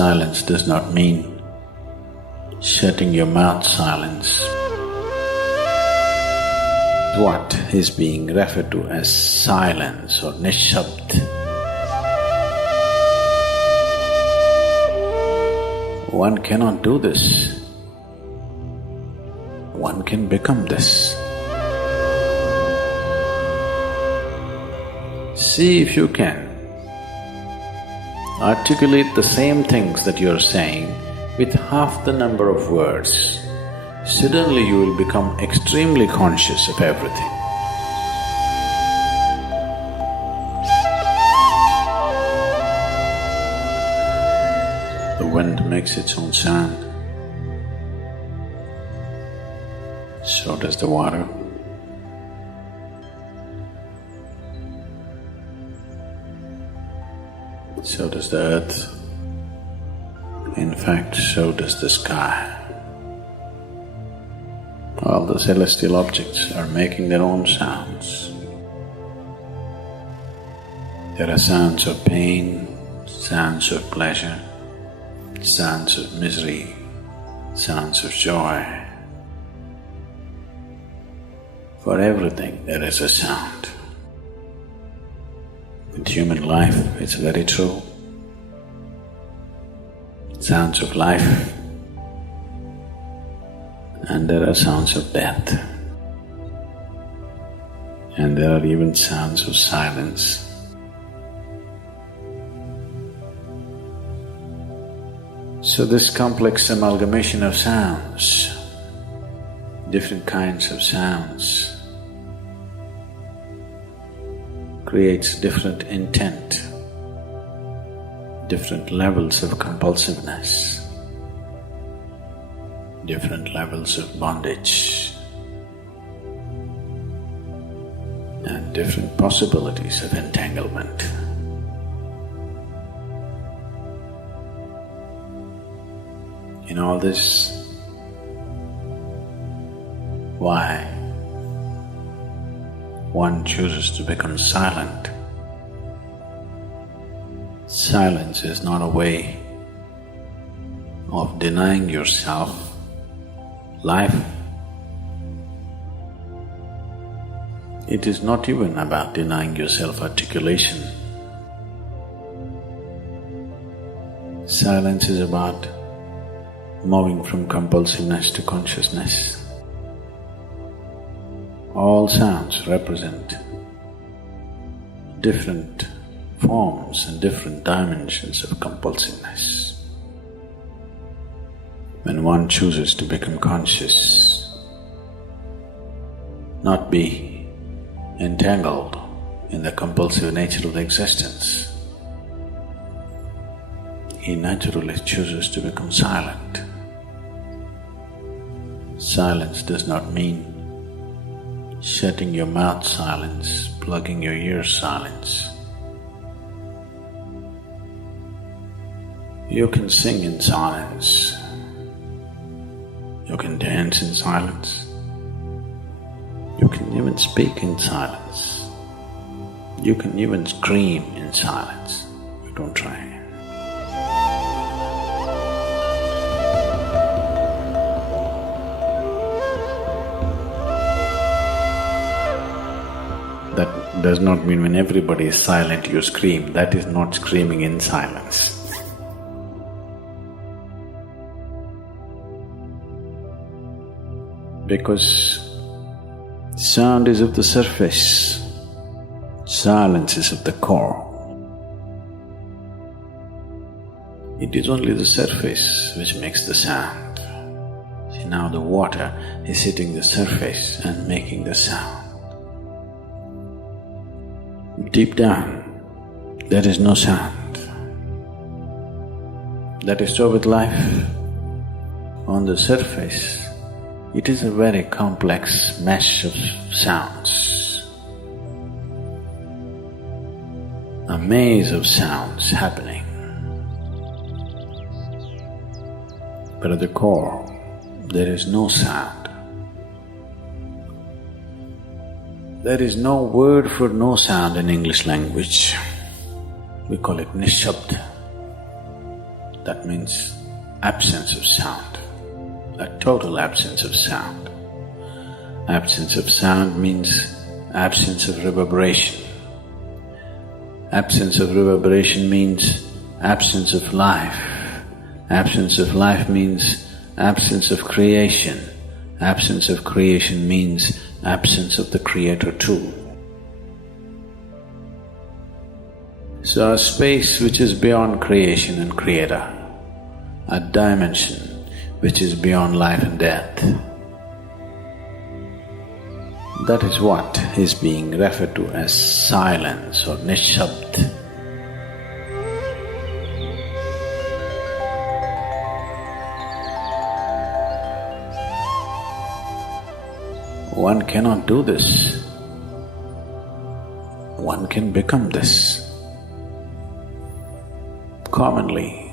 Silence does not mean shutting your mouth silence. What is being referred to as silence or nishabd? One cannot do this. One can become this. See if you can articulate the same things that you're saying with half the number of words. Suddenly you will become extremely conscious of everything. The wind makes its own sound. So does the water. So does the earth. In fact, so does the sky. All the celestial objects are making their own sounds. There are sounds of pain, sounds of pleasure, sounds of misery, sounds of joy. For everything there is a sound. In human life, it's very true. Sounds of life, and there are sounds of death, and there are even sounds of silence. So this complex amalgamation of sounds, different kinds of sounds, creates different intent, different levels of compulsiveness, different levels of bondage, and different possibilities of entanglement. In all this, why one chooses to become silent? Silence is not a way of denying yourself life. It is not even about denying yourself articulation. Silence is about moving from compulsiveness to consciousness. All sounds represent different forms and different dimensions of compulsiveness. When one chooses to become conscious, not be entangled in the compulsive nature of existence, he naturally chooses to become silent. Silence does not mean shutting your mouth silence, plugging your ears silence. You can sing in silence. You can dance in silence. You can even speak in silence. You can even scream in silence. Don't try. That does not mean when everybody is silent you scream. That is not screaming in silence. Because sound is of the surface, silence is of the core. It is only the surface which makes the sound. See, now the water is hitting the surface and making the sound. Deep down, there is no sound. That is so with life. On the surface, it is a very complex mesh of sounds, a maze of sounds happening. But at the core, there is no sound. There is no word for no sound in English language. We call it nishabd. that means absence of sound, a total absence of sound. Absence of sound means absence of reverberation. Absence of reverberation means absence of life. Absence of life means absence of creation. Absence of creation means absence of the Creator too. So a space which is beyond creation and Creator, a dimension which is beyond life and death, that is what is being referred to as silence or nishabd. One cannot do this. One can become this. Commonly,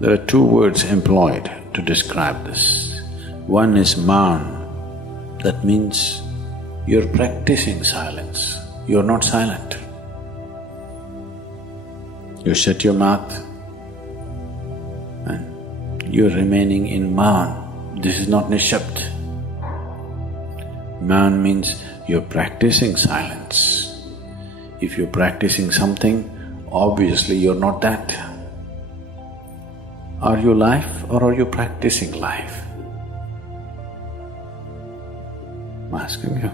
there are two words employed to describe this. One is maun, that means you're practicing silence, you're not silent. You shut your mouth and you're remaining in maun. This is not nishabd. Maun means you're practicing silence. If you're practicing something, obviously you're not that. Are you life or are you practicing life? I'm asking you.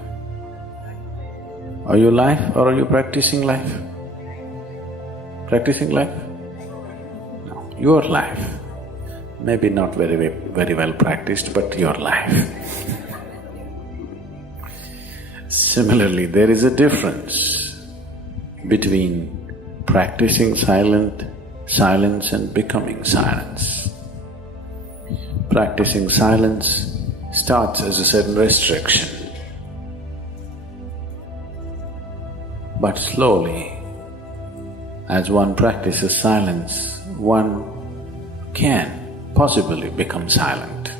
Are you life or are you practicing life? Practicing life? No, your life. Maybe not very well practiced, but your life. Similarly, there is a difference between practicing silence and becoming silence. Practicing silence starts as a certain restriction. But slowly, as one practices silence, one can possibly become silent.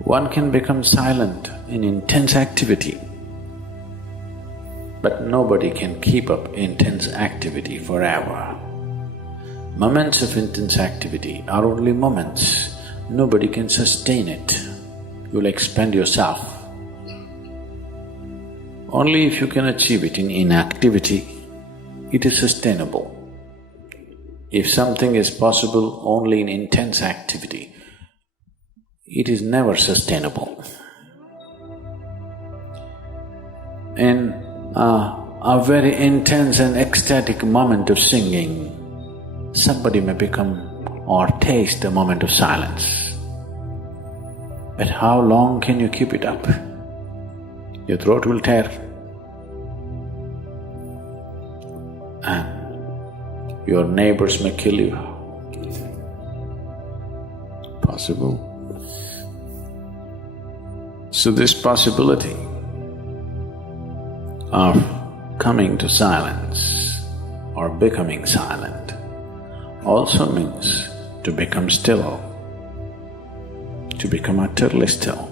One can become silent in intense activity, but nobody can keep up intense activity forever. Moments of intense activity are only moments, nobody can sustain it. You'll expend yourself. Only if you can achieve it in inactivity, it is sustainable. If something is possible only in intense activity, it is never sustainable. In a very intense and ecstatic moment of singing, somebody may become or taste a moment of silence. But how long can you keep it up? Your throat will tear and your neighbors may kill you. Possible. So this possibility of coming to silence or becoming silent also means to become still, to become utterly still.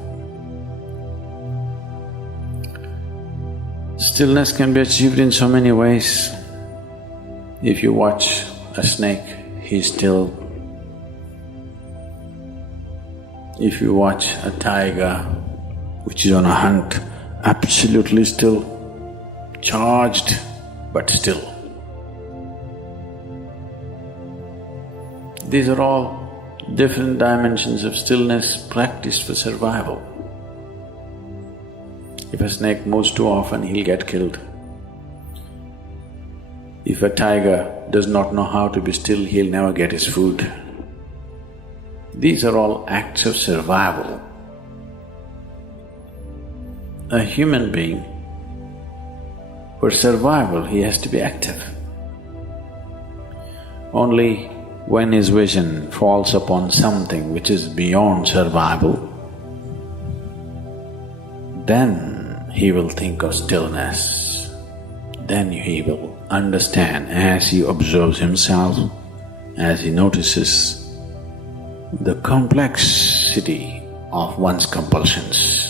Stillness can be achieved in so many ways. If you watch a snake, he's still. If you watch a tiger which is on a hunt, absolutely still, charged but still. These are all different dimensions of stillness practiced for survival. If a snake moves too often, he'll get killed. If a tiger does not know how to be still, he'll never get his food. These are all acts of survival. A human being, for survival, he has to be active. Only when his vision falls upon something which is beyond survival, then he will think of stillness. Then he will understand as he observes himself, as he notices the complexity of one's compulsions.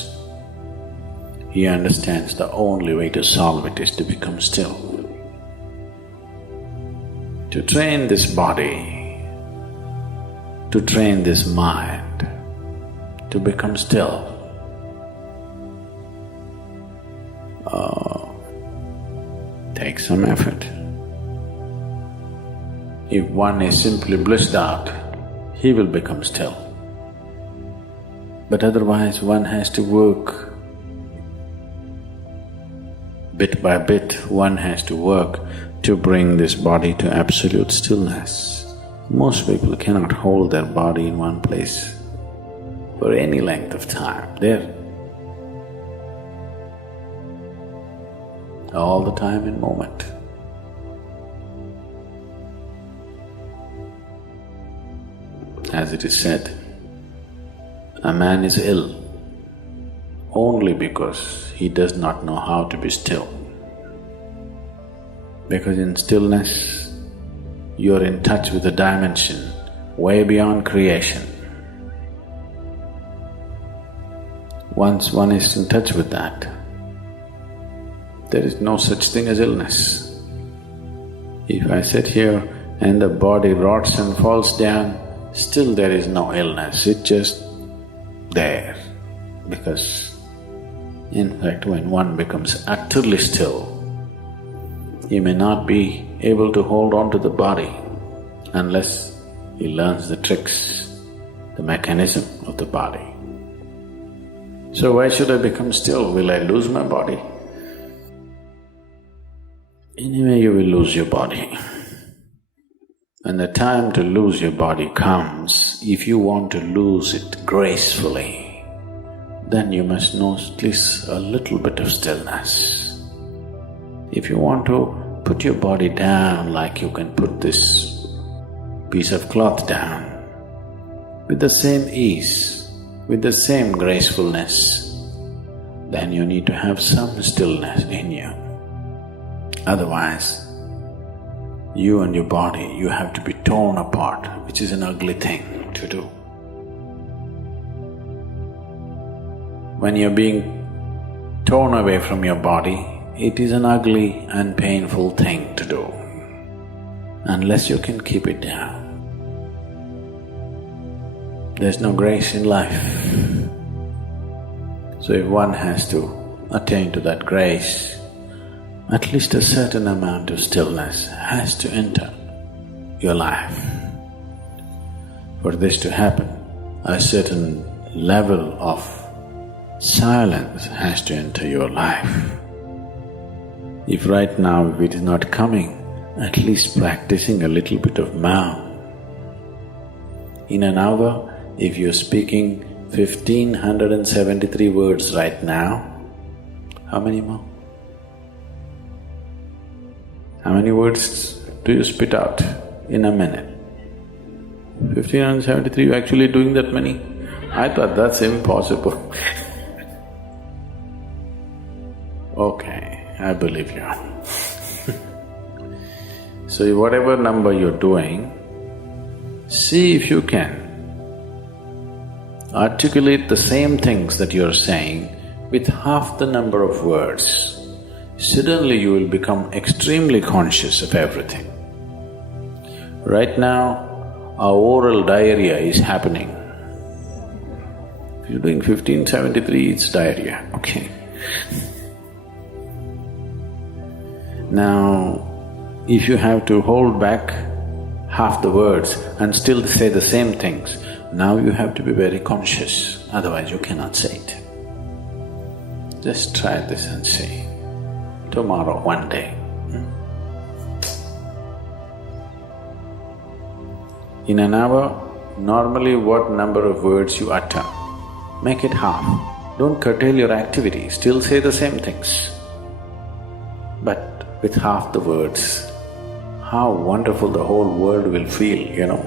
He understands the only way to solve it is to become still, to train this body, to train this mind, to become still. Takes some effort. If one is simply blissed out, he will become still. But otherwise one has to work. Bit by bit, one has to work to bring this body to absolute stillness. Most people cannot hold their body in one place for any length of time. They're all the time in moment. As it is said, a man is ill only because he does not know how to be still. Because in stillness, you're in touch with a dimension way beyond creation. Once one is in touch with that, there is no such thing as illness. If I sit here and the body rots and falls down, still there is no illness, it's just there. Because in fact, when one becomes utterly still, he may not be able to hold on to the body unless he learns the tricks, the mechanism of the body. So why should I become still? Will I lose my body? Anyway, you will lose your body. When the time to lose your body comes, if you want to lose it gracefully, then you must know at least a little bit of stillness. If you want to put your body down like you can put this piece of cloth down, with the same ease, with the same gracefulness, then you need to have some stillness in you. Otherwise, you and your body, you have to be torn apart, which is an ugly thing to do. When you're being torn away from your body, it is an ugly and painful thing to do, unless you can keep it down. There's no grace in life. So if one has to attain to that grace, at least a certain amount of stillness has to enter your life. For this to happen, a certain level of silence has to enter your life. If right now if it is not coming, at least practicing a little bit of Maum. In an hour, if you're speaking 1573 words right now, how many more? How many words do you spit out in a minute? 1573, you're actually doing that many? I thought that's impossible. Okay, I believe you. So whatever number you're doing, see if you can articulate the same things that you're saying with half the number of words. Suddenly you will become extremely conscious of everything. Right now, our oral diarrhea is happening. If you're doing 1573, it's diarrhea, okay. Now, if you have to hold back half the words and still say the same things, now you have to be very conscious, otherwise you cannot say it. Just try this and see. Tomorrow, one day. In an hour, normally what number of words you utter, make it half. Don't curtail your activity, still say the same things. But with half the words, how wonderful the whole world will feel, you know.